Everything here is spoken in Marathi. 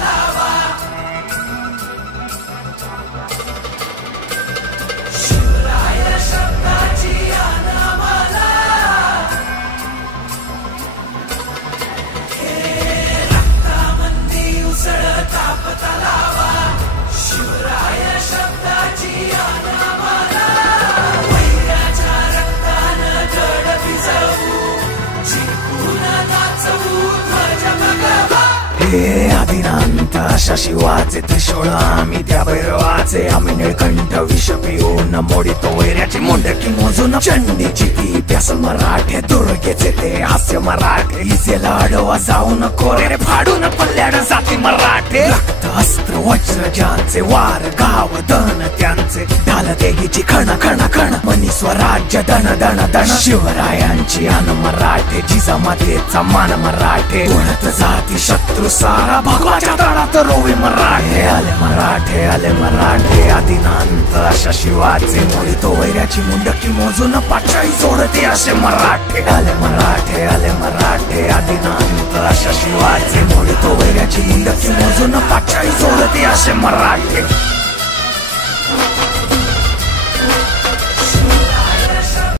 लावा. शिवराय शब्दाची आण आम्हाला, हे रक्तामंदी उसळता लावा. शिवराय शब्दाची आण आम्हाला, वैराच्या रक्तानं गड भिजवू, जिंकून नाचवू ध्वज भगवा. हे आदिनांत अशा शिवाचे त्रिशूळ आम्ही त्या भैरवाचे. आम्ही निळकंठ विष पिऊन मोडितो वैऱ्याची मुंडकी मोजून. चंडीची ती प्यास मराठे, दुर्गेचे ते हास्य मराठे. इसेला अडवा जाऊन कोरे फाडून पल्ल्याड जाती मराठे. रक्त अस्त्र वज्र ज्यांचे, वार गाव दन त्यांचे. ढाल देगीची खण खण खण, मनी स्वराज्य दण दण दण. शिवरायांची आण मराठे, जिजामातेचा मान मराठे. उडत जाती शत्रू सारा, भगवाच्या तळात रोवे मराठे. आले मराठे आले मराठे, आदिनांत अशा शिवाचे. मोडितो वैऱ्याची मुंडकी मोजून, पाचाई सोडते असे मराठे. आले मराठे आदिनांत अशा शिवाचे. मोडितो वैऱ्याची मुंडकी मोजून, पाचाई सोडते असे मराठे.